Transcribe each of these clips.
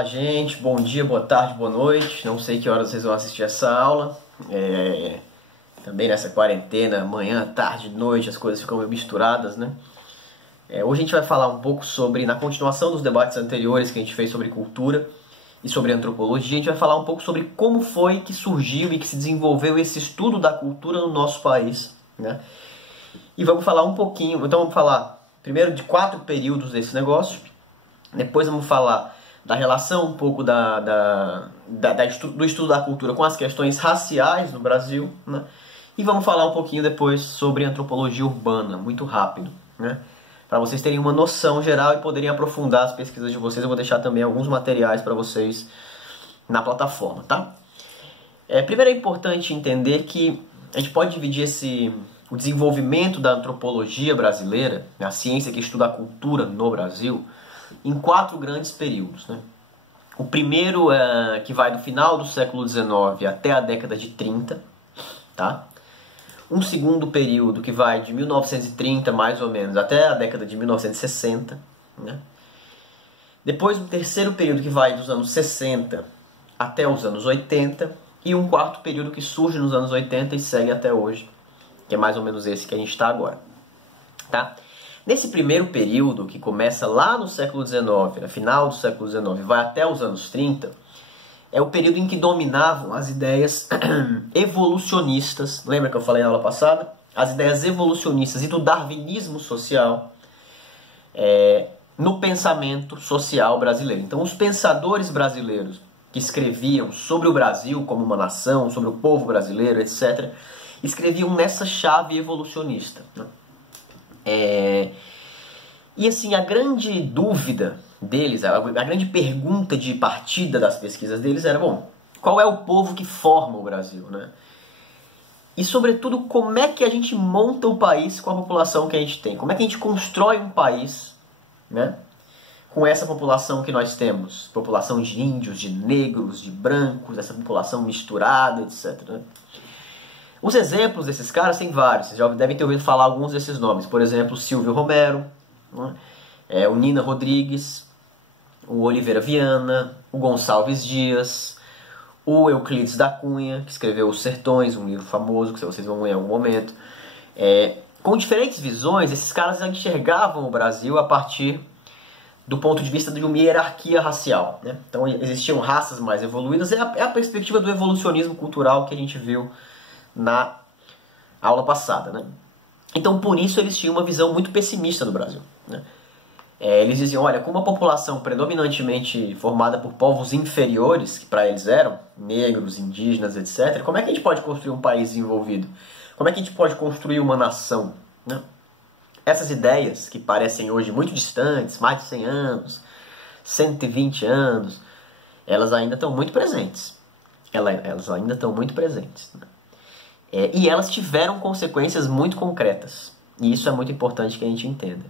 Olá, gente. Bom dia, boa tarde, boa noite. Não sei que horas vocês vão assistir essa aula. Também nessa quarentena, manhã, tarde, noite, as coisas ficam meio misturadas, né? Hoje a gente vai falar um pouco sobre, na continuação dos debates anteriores que a gente fez sobre cultura e sobre antropologia, a gente vai falar um pouco sobre como foi que surgiu e que se desenvolveu esse estudo da cultura no nosso país, né? E vamos falar um pouquinho, então vamos falar primeiro de 4 períodos desse negócio, depois vamos falar da relação um pouco do estudo da cultura com as questões raciais no Brasil, né? E vamos falar um pouquinho depois sobre antropologia urbana, muito rápido, né? Para vocês terem uma noção geral e poderem aprofundar as pesquisas de vocês, eu vou deixar também alguns materiais para vocês na plataforma, tá? Primeiro é importante entender que a gente pode dividir o desenvolvimento da antropologia brasileira, a ciência que estuda a cultura no Brasil, em 4 grandes períodos, né? O primeiro que vai do final do século XIX até a década de 30, tá? Um segundo período que vai de 1930, mais ou menos, até a década de 1960, né? Depois um terceiro período que vai dos anos 60 até os anos 80, e um quarto período que surge nos anos 80 e segue até hoje, que é mais ou menos esse que a gente está agora, tá? Nesse primeiro período, que começa lá no século XIX, no final do século XIX, vai até os anos 30, é o período em que dominavam as ideias evolucionistas. Lembra que eu falei na aula passada? As ideias evolucionistas e do darwinismo social no pensamento social brasileiro. Então, os pensadores brasileiros que escreviam sobre o Brasil como uma nação, sobre o povo brasileiro, etc., escreviam nessa chave evolucionista, né? E assim, a grande dúvida deles, a grande pergunta de partida das pesquisas deles era, bom, qual é o povo que forma o Brasil, né? E sobretudo, como é que a gente monta o país com a população que a gente tem? Como é que a gente constrói um país, né, com essa população que nós temos? População de índios, de negros, de brancos, essa população misturada, etc., né? Os exemplos desses caras tem vários, vocês já devem ter ouvido falar alguns desses nomes. Por exemplo, Silvio Romero, né? O Nina Rodrigues, o Oliveira Viana, o Gonçalves Dias, o Euclides da Cunha, que escreveu Os Sertões, um livro famoso que vocês vão ler em algum momento. Com diferentes visões, esses caras enxergavam o Brasil a partir do ponto de vista de uma hierarquia racial, né? Então existiam raças mais evoluídas, é a perspectiva do evolucionismo cultural que a gente viu na aula passada, né? Então, por isso, eles tinham uma visão muito pessimista do Brasil, né? Eles diziam, olha, com uma população predominantemente formada por povos inferiores, que para eles eram negros, indígenas, etc., como é que a gente pode construir um país desenvolvido? Como é que a gente pode construir uma nação, né? Essas ideias, que parecem hoje muito distantes, mais de 100 anos, 120 anos, elas ainda estão muito presentes. Elas ainda estão muito presentes, né? E elas tiveram consequências muito concretas. E isso é muito importante que a gente entenda.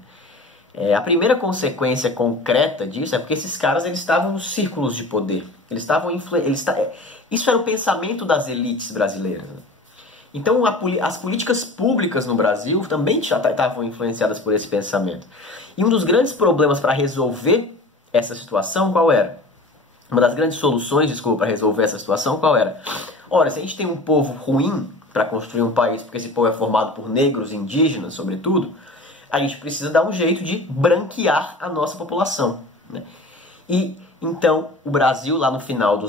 A primeira consequência concreta disso é porque esses caras eles estavam nos círculos de poder. Isso era o pensamento das elites brasileiras, né? Então as políticas públicas no Brasil também já estavam influenciadas por esse pensamento. E um dos grandes problemas para resolver essa situação, qual era? Uma das grandes soluções, desculpa, para resolver essa situação, qual era? Ora, se a gente tem um povo ruim para construir um país, porque esse povo é formado por negros, indígenas, sobretudo, a gente precisa dar um jeito de branquear a nossa população, né? E então o Brasil, lá no final do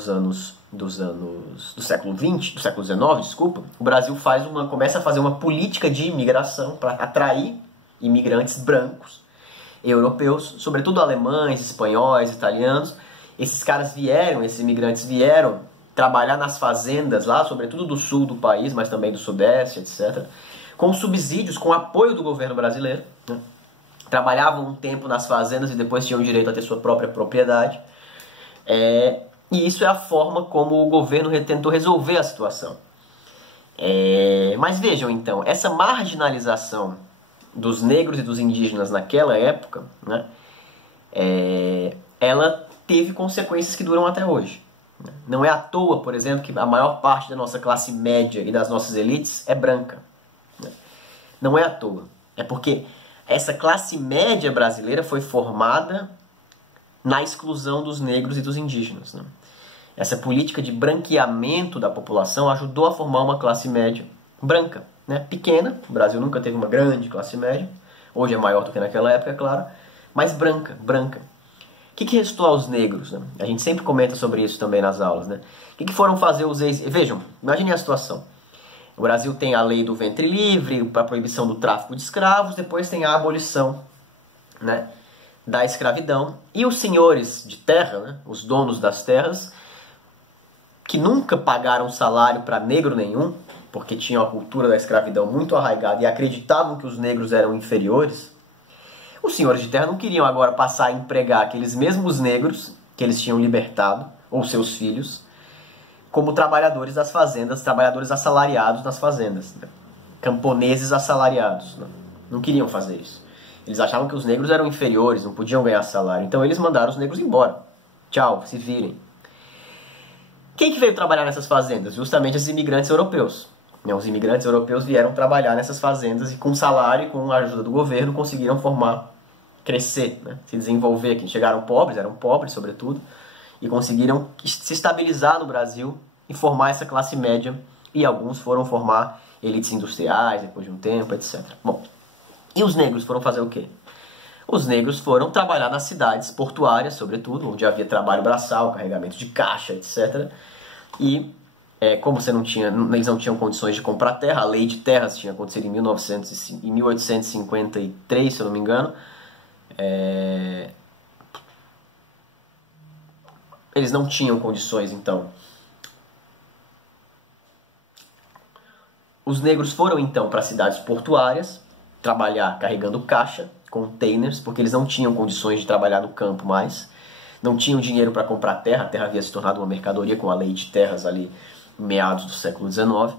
século XX, do século XIX, desculpa, o Brasil começa a fazer uma política de imigração para atrair imigrantes brancos, europeus, sobretudo alemães, espanhóis, italianos. Esses imigrantes vieram trabalhar nas fazendas lá, sobretudo do sul do país, mas também do sudeste, etc., com subsídios, com apoio do governo brasileiro, né? Trabalhavam um tempo nas fazendas e depois tinham direito a ter sua própria propriedade. E isso é a forma como o governo tentou resolver a situação. Mas vejam então, essa marginalização dos negros e dos indígenas naquela época, né, ela teve consequências que duram até hoje. Não é à toa, por exemplo, que a maior parte da nossa classe média e das nossas elites é branca. Não é à toa. É porque essa classe média brasileira foi formada na exclusão dos negros e dos indígenas, né? Essa política de branqueamento da população ajudou a formar uma classe média branca, né? Pequena. O Brasil nunca teve uma grande classe média. Hoje é maior do que naquela época, é claro. Mas branca. O que restou aos negros, né? A gente sempre comenta sobre isso também nas aulas, né? O que foram fazer os ex... Vejam, imaginem a situação. O Brasil tem a lei do ventre livre, a proibição do tráfico de escravos, depois tem a abolição, né, da escravidão. E os senhores de terra, né, os donos das terras, que nunca pagaram salário para negro nenhum, porque tinham a cultura da escravidão muito arraigada e acreditavam que os negros eram inferiores, os senhores de terra não queriam agora passar a empregar aqueles mesmos negros que eles tinham libertado, ou seus filhos, como trabalhadores das fazendas, trabalhadores assalariados nas fazendas, né? Camponeses assalariados. Né? Não queriam fazer isso. Eles achavam que os negros eram inferiores, não podiam ganhar salário. Então eles mandaram os negros embora. Tchau, se virem. Quem que veio trabalhar nessas fazendas? Justamente os imigrantes europeus. Os imigrantes europeus vieram trabalhar nessas fazendas e com salário e com a ajuda do governo conseguiram formar, crescer, né? Se desenvolver aqui. Chegaram pobres, eram pobres sobretudo, e conseguiram se estabilizar no Brasil e formar essa classe média. E alguns foram formar elites industriais depois de um tempo, etc. Bom, e os negros foram fazer o quê? Os negros foram trabalhar nas cidades portuárias, sobretudo, onde havia trabalho braçal, carregamento de caixa, etc. E como eles não tinham condições de comprar terra, a lei de terras tinha acontecido em 1853, se eu não me engano. Eles não tinham condições, então. Os negros foram, então, para cidades portuárias, trabalhar carregando caixa, containers, porque eles não tinham condições de trabalhar no campo mais. Não tinham dinheiro para comprar terra, a terra havia se tornado uma mercadoria com a lei de terras ali, em meados do século XIX.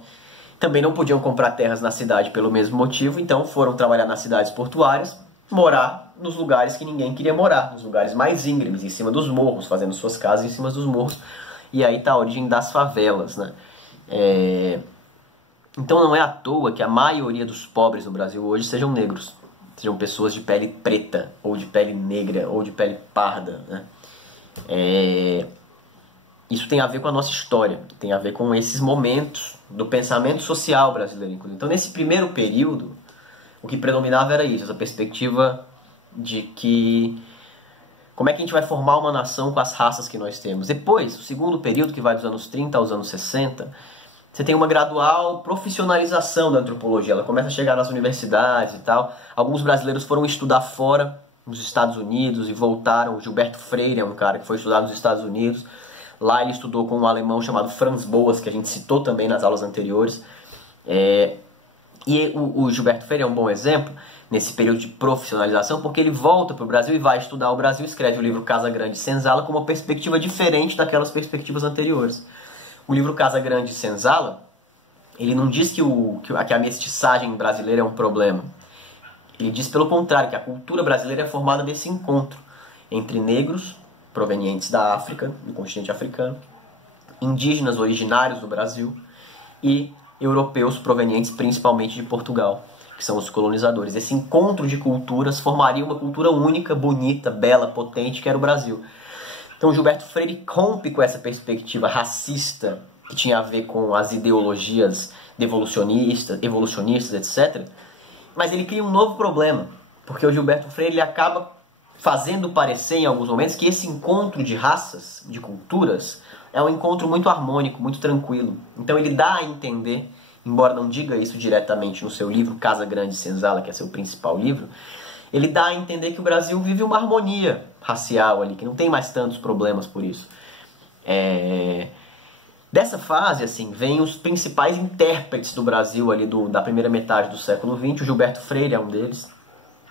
Também não podiam comprar terras na cidade pelo mesmo motivo, então foram trabalhar nas cidades portuárias, morar nos lugares que ninguém queria morar, nos lugares mais íngremes, em cima dos morros, fazendo suas casas em cima dos morros. E aí está a origem das favelas, né? Então não é à toa que a maioria dos pobres no Brasil hoje sejam negros, sejam pessoas de pele preta, ou de pele negra, ou de pele parda, né? Isso tem a ver com a nossa história, tem a ver com esses momentos do pensamento social brasileiro. Então nesse primeiro período, o que predominava era isso, essa perspectiva de que como é que a gente vai formar uma nação com as raças que nós temos. Depois, o segundo período, que vai dos anos 30 aos anos 60, você tem uma gradual profissionalização da antropologia. Ela começa a chegar nas universidades e tal. Alguns brasileiros foram estudar fora, nos Estados Unidos, e voltaram. O Gilberto Freire é um cara que foi estudar nos Estados Unidos. Lá ele estudou com um alemão chamado Franz Boas, que a gente citou também nas aulas anteriores. E o Gilberto Freire é um bom exemplo nesse período de profissionalização, porque ele volta para o Brasil e vai estudar o Brasil, escreve o livro Casa Grande e Senzala com uma perspectiva diferente daquelas perspectivas anteriores. O livro Casa Grande e Senzala, ele não diz que a mestiçagem brasileira é um problema. Ele diz, pelo contrário, que a cultura brasileira é formada desse encontro entre negros provenientes da África, do continente africano, indígenas originários do Brasil e europeus provenientes principalmente de Portugal, que são os colonizadores. Esse encontro de culturas formaria uma cultura única, bonita, bela, potente, que era o Brasil. Então Gilberto Freire rompe com essa perspectiva racista que tinha a ver com as ideologias evolucionistas, etc. Mas ele cria um novo problema, porque o Gilberto Freire ele acaba fazendo parecer em alguns momentos que esse encontro de raças, de culturas, é um encontro muito harmônico, muito tranquilo. Então ele dá a entender, embora não diga isso diretamente no seu livro Casa Grande e Senzala, que é seu principal livro, ele dá a entender que o Brasil vive uma harmonia racial ali, que não tem mais tantos problemas por isso. Dessa fase, assim, vem os principais intérpretes do Brasil ali da primeira metade do século XX. O Gilberto Freire é um deles.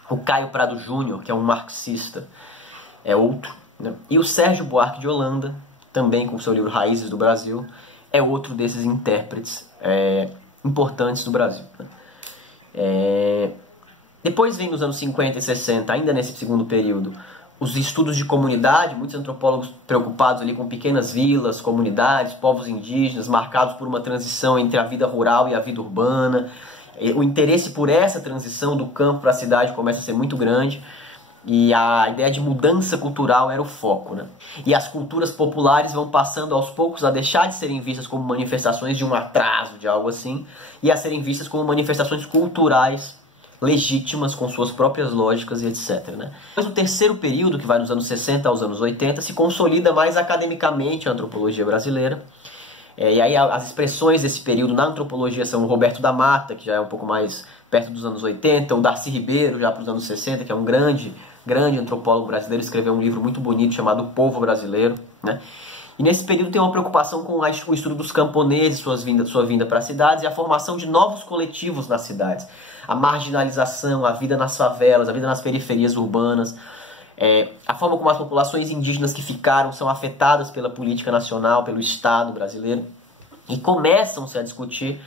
O Caio Prado Júnior, que é um marxista, é outro, né? E o Sérgio Buarque de Holanda, também com seu livro Raízes do Brasil, é outro desses intérpretes importantes do Brasil, né? Depois vem nos anos 50 e 60, ainda nesse segundo período, os estudos de comunidade, muitos antropólogos preocupados ali com pequenas vilas, comunidades, povos indígenas, marcados por uma transição entre a vida rural e a vida urbana. O interesse por essa transição do campo para a cidade começa a ser muito grande. E a ideia de mudança cultural era o foco, né? E as culturas populares vão passando aos poucos a deixar de serem vistas como manifestações de um atraso, de algo assim, e a serem vistas como manifestações culturais legítimas, com suas próprias lógicas e etc, né? Mas o terceiro período, que vai dos anos 60 aos anos 80, se consolida mais academicamente a antropologia brasileira. E aí as expressões desse período na antropologia são o Roberto da Mata, que já é um pouco mais perto dos anos 80, o Darcy Ribeiro, já para os anos 60, que é um grande antropólogo brasileiro, escreveu um livro muito bonito chamado O Povo Brasileiro, né? E nesse período tem uma preocupação com o estudo dos camponeses, sua vinda para as cidades e a formação de novos coletivos nas cidades. A marginalização, a vida nas favelas, a vida nas periferias urbanas, a forma como as populações indígenas que ficaram são afetadas pela política nacional, pelo Estado brasileiro, e começam-se a discutir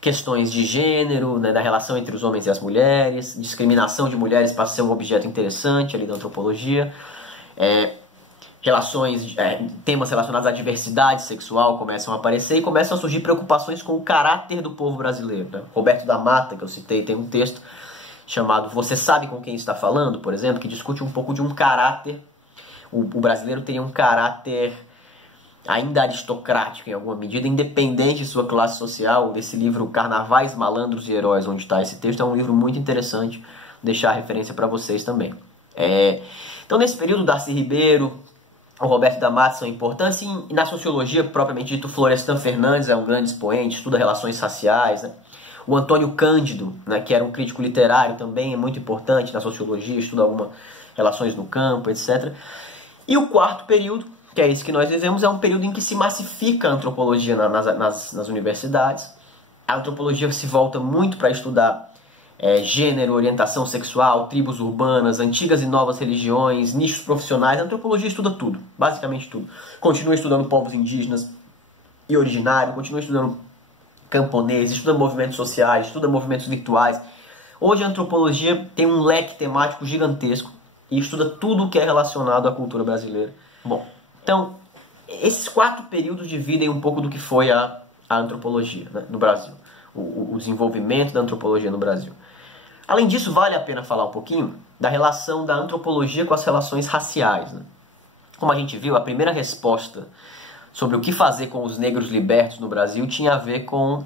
questões de gênero, né, da relação entre os homens e as mulheres, discriminação de mulheres passa a ser um objeto interessante ali da antropologia, temas relacionados à diversidade sexual começam a aparecer e começam a surgir preocupações com o caráter do povo brasileiro, né? Roberto da Mata, que eu citei, tem um texto chamado Você Sabe Com Quem Está Falando, por exemplo, que discute um pouco de um caráter. O brasileiro teria um caráter ainda aristocrático em alguma medida, independente de sua classe social. Desse livro Carnavais, Malandros e Heróis, onde está esse texto, é um livro muito interessante, deixar a referência para vocês também. Então nesse período, Darcy Ribeiro, o Roberto da Mata são importantes, e na sociologia, propriamente dito, Florestan Fernandes é um grande expoente, estuda relações raciais, né? O Antônio Cândido, né, que era um crítico literário também, é muito importante na sociologia, estuda algumas relações no campo, etc. E o quarto período, que é esse que nós vivemos, é um período em que se massifica a antropologia nas universidades. A antropologia se volta muito para estudar gênero, orientação sexual, tribos urbanas, antigas e novas religiões, nichos profissionais. A antropologia estuda tudo, basicamente tudo. Continua estudando povos indígenas e originários, continua estudando camponeses, estuda movimentos sociais, estuda movimentos virtuais. Hoje a antropologia tem um leque temático gigantesco e estuda tudo o que é relacionado à cultura brasileira. Bom, então, esses 4 períodos dividem um pouco do que foi a antropologia, né, no Brasil, o desenvolvimento da antropologia no Brasil. Além disso, vale a pena falar um pouquinho da relação da antropologia com as relações raciais, né? Como a gente viu, a primeira resposta sobre o que fazer com os negros libertos no Brasil tinha a ver com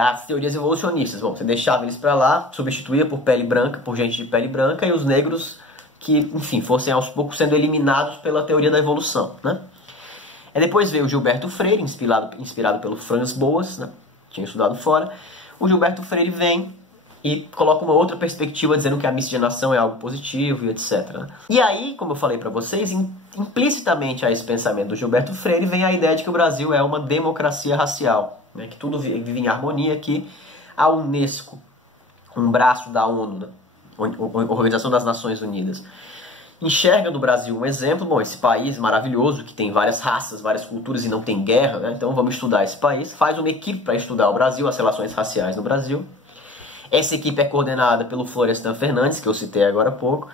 as teorias evolucionistas. Bom, você deixava eles para lá, substituía por pele branca, por gente de pele branca, e os negros que, enfim, fossem aos poucos sendo eliminados pela teoria da evolução, né? Depois veio o Gilberto Freire, inspirado pelo Franz Boas, né? Tinha estudado fora. O Gilberto Freire vem e coloca uma outra perspectiva, dizendo que a miscigenação é algo positivo e etc, né? E aí, como eu falei para vocês, implicitamente a esse pensamento do Gilberto Freire vem a ideia de que o Brasil é uma democracia racial, né? Que tudo vive em harmonia, que a Unesco, um braço da ONU, né? Organização das Nações Unidas, enxerga no Brasil um exemplo. Bom, esse país maravilhoso, que tem várias raças, várias culturas e não tem guerra, né? Então vamos estudar esse país. Faz uma equipe para estudar o Brasil, as relações raciais no Brasil. Essa equipe é coordenada pelo Florestan Fernandes, que eu citei agora há pouco.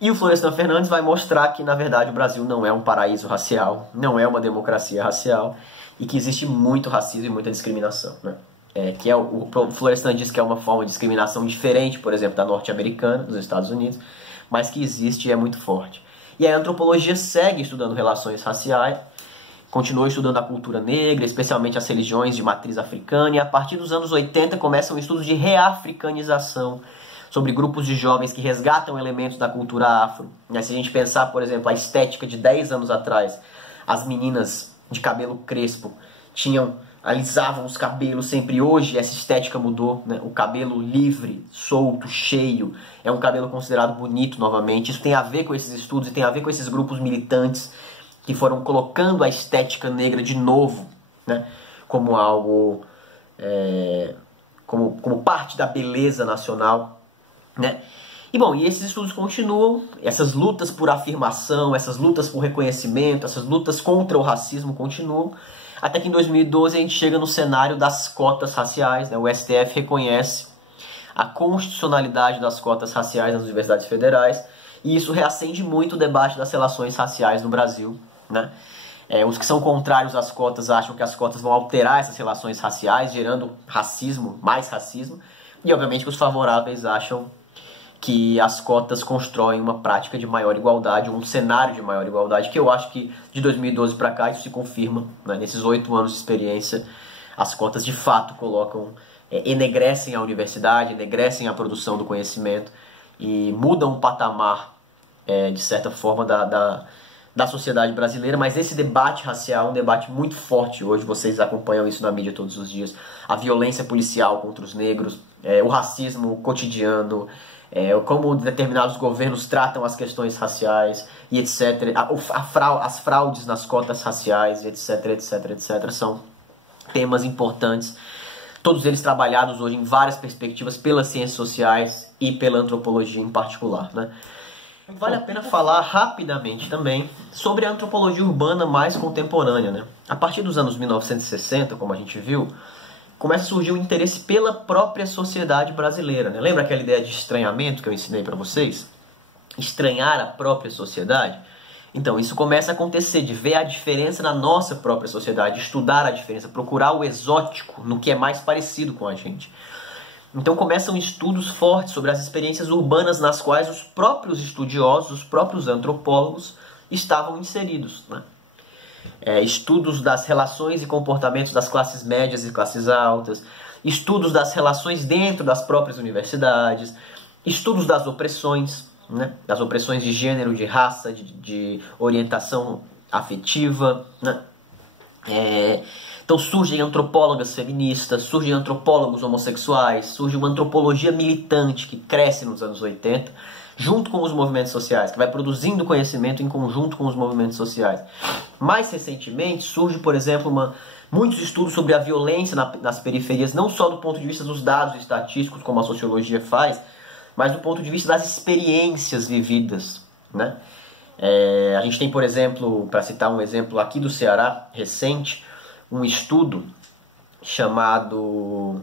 E o Florestan Fernandes vai mostrar que, na verdade, o Brasil não é um paraíso racial, não é uma democracia racial, e que existe muito racismo e muita discriminação, né? O Florestan diz que é uma forma de discriminação diferente, por exemplo, da norte-americana, dos Estados Unidos, mas que existe e é muito forte. E a antropologia segue estudando relações raciais, continua estudando a cultura negra, especialmente as religiões de matriz africana, e a partir dos anos 80 começam estudos de reafricanização, sobre grupos de jovens que resgatam elementos da cultura afro. Se a gente pensar, por exemplo, a estética de 10 anos atrás, as meninas de cabelo crespo alisavam os cabelos sempre. Hoje essa estética mudou, né? O cabelo livre, solto, cheio, é um cabelo considerado bonito novamente. Isso tem a ver com esses estudos e tem a ver com esses grupos militantes que foram colocando a estética negra de novo, né? Como algo, como parte da beleza nacional, né? E esses estudos continuam, essas lutas por afirmação, essas lutas por reconhecimento, essas lutas contra o racismo continuam, até que em 2012 a gente chega no cenário das cotas raciais, né? O STF reconhece a constitucionalidade das cotas raciais nas universidades federais, e isso reacende muito o debate das relações raciais no Brasil, né? Os que são contrários às cotas acham que as cotas vão alterar essas relações raciais, gerando racismo, mais racismo, e obviamente que os favoráveis acham que as cotas constroem uma prática de maior igualdade, um cenário de maior igualdade, que eu acho que de 2012 para cá isso se confirma, né? Nesses 8 anos de experiência, as cotas de fato colocam, enegrecem a universidade, enegrecem a produção do conhecimento e mudam o patamar, de certa forma, da sociedade brasileira. Mas esse debate racial é um debate muito forte hoje, vocês acompanham isso na mídia todos os dias, a violência policial contra os negros, o racismo cotidiano, como determinados governos tratam as questões raciais e etc. As fraudes nas cotas raciais, etc, etc, etc. São temas importantes, todos eles trabalhados hoje em várias perspectivas pelas ciências sociais e pela antropologia em particular, né? Vale a pena falar rapidamente também sobre a antropologia urbana mais contemporânea, né? A partir dos anos 1960, como a gente viu, começa a surgir o interesse pela própria sociedade brasileira, né? Lembra aquela ideia de estranhamento que eu ensinei para vocês? Estranhar a própria sociedade? Então, isso começa a acontecer, de ver a diferença na nossa própria sociedade, estudar a diferença, procurar o exótico no que é mais parecido com a gente. Então começam estudos fortes sobre as experiências urbanas nas quais os próprios estudiosos, os próprios antropólogos estavam inseridos, né? Estudos das relações e comportamentos das classes médias e classes altas, estudos das relações dentro das próprias universidades, estudos das opressões, né? Das opressões de gênero, de raça, de orientação afetiva, né? Então surgem antropólogas feministas, surgem antropólogos homossexuais, surge uma antropologia militante que cresce nos anos 80, junto com os movimentos sociais, que vai produzindo conhecimento em conjunto com os movimentos sociais. Mais recentemente surge, por exemplo, muitos estudos sobre a violência nas periferias, não só do ponto de vista dos dados estatísticos, como a sociologia faz, mas do ponto de vista das experiências vividas, né? A gente tem, por exemplo, para citar um exemplo aqui do Ceará, recente, um estudo chamado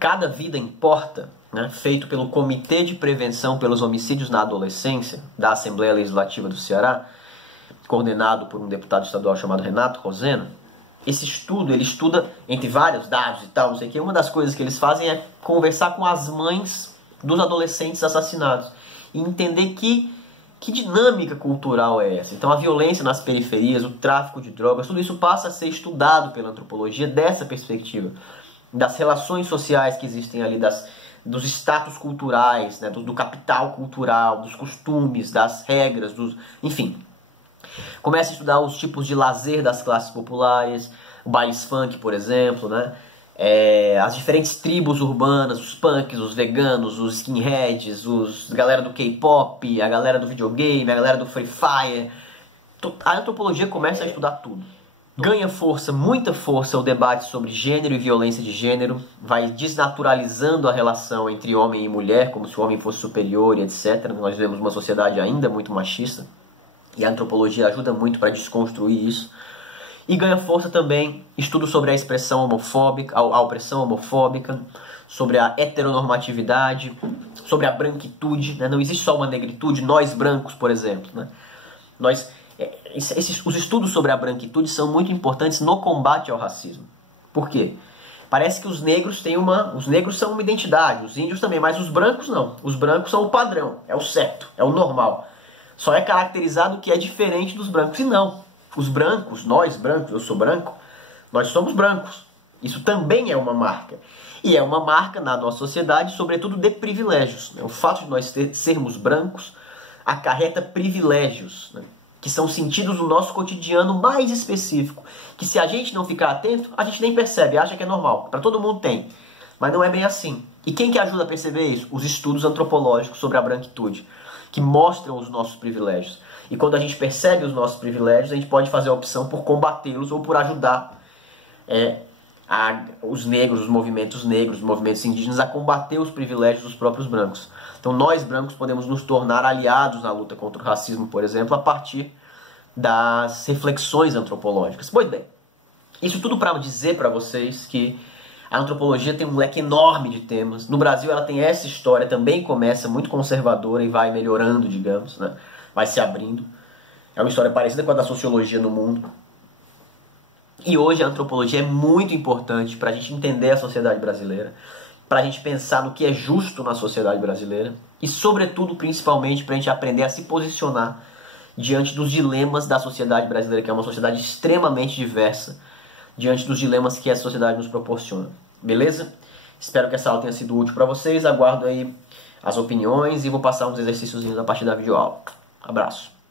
Cada Vida Importa, né, feito pelo Comitê de Prevenção pelos Homicídios na Adolescência da Assembleia Legislativa do Ceará, coordenado por um deputado estadual chamado Renato Roseno. Esse estudo, ele estuda, entre vários dados e tal, não sei o que, uma das coisas que eles fazem é conversar com as mães dos adolescentes assassinados e entender que dinâmica cultural é essa. Então a violência nas periferias, o tráfico de drogas, tudo isso passa a ser estudado pela antropologia dessa perspectiva, das relações sociais que existem ali, dos status culturais, né, do capital cultural, dos costumes, das regras, enfim. Começa a estudar os tipos de lazer das classes populares, o bailes funk, por exemplo, né? As diferentes tribos urbanas, os punks, os veganos, os skinheads, a galera do K-pop, a galera do videogame, a galera do Free Fire. A antropologia começa a estudar tudo. Ganha força, muita força, o debate sobre gênero e violência de gênero, vai desnaturalizando a relação entre homem e mulher, como se o homem fosse superior e etc. Nós vivemos uma sociedade ainda muito machista, e a antropologia ajuda muito para desconstruir isso. E ganha força também estudos sobre a expressão homofóbica, a opressão homofóbica, sobre a heteronormatividade, sobre a branquitude, né? Não existe só uma negritude, nós brancos, por exemplo, né? Os estudos sobre a branquitude são muito importantes no combate ao racismo. Por quê? Parece que os negros são uma identidade, os índios também, mas os brancos não. Os brancos são o padrão, é o certo, é o normal. Só é caracterizado o que é diferente dos brancos. E não. Os brancos, nós brancos, eu sou branco, nós somos brancos. Isso também é uma marca. E é uma marca na nossa sociedade, sobretudo de privilégios, né? O fato de nós sermos brancos acarreta privilégios, né? Que são sentidos no nosso cotidiano mais específico, que se a gente não ficar atento, a gente nem percebe, acha que é normal. Para todo mundo tem, mas não é bem assim. E quem que ajuda a perceber isso? Os estudos antropológicos sobre a branquitude, que mostram os nossos privilégios. E quando a gente percebe os nossos privilégios, a gente pode fazer a opção por combatê-los ou por ajudar os negros, os movimentos indígenas a combater os privilégios dos próprios brancos. Então nós brancos podemos nos tornar aliados na luta contra o racismo, por exemplo, a partir das reflexões antropológicas. Pois bem, isso tudo para dizer para vocês que a antropologia tem um leque enorme de temas. No Brasil ela tem essa história, também começa muito conservadora e vai melhorando, digamos, né? Vai se abrindo. É uma história parecida com a da sociologia no mundo. E hoje a antropologia é muito importante para a gente entender a sociedade brasileira, para a gente pensar no que é justo na sociedade brasileira e, sobretudo, principalmente, para a gente aprender a se posicionar diante dos dilemas da sociedade brasileira, que é uma sociedade extremamente diversa, diante dos dilemas que a sociedade nos proporciona. Beleza? Espero que essa aula tenha sido útil para vocês. Aguardo aí as opiniões e vou passar uns exercícios a partir da videoaula. Abraço.